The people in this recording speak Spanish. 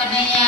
con ella.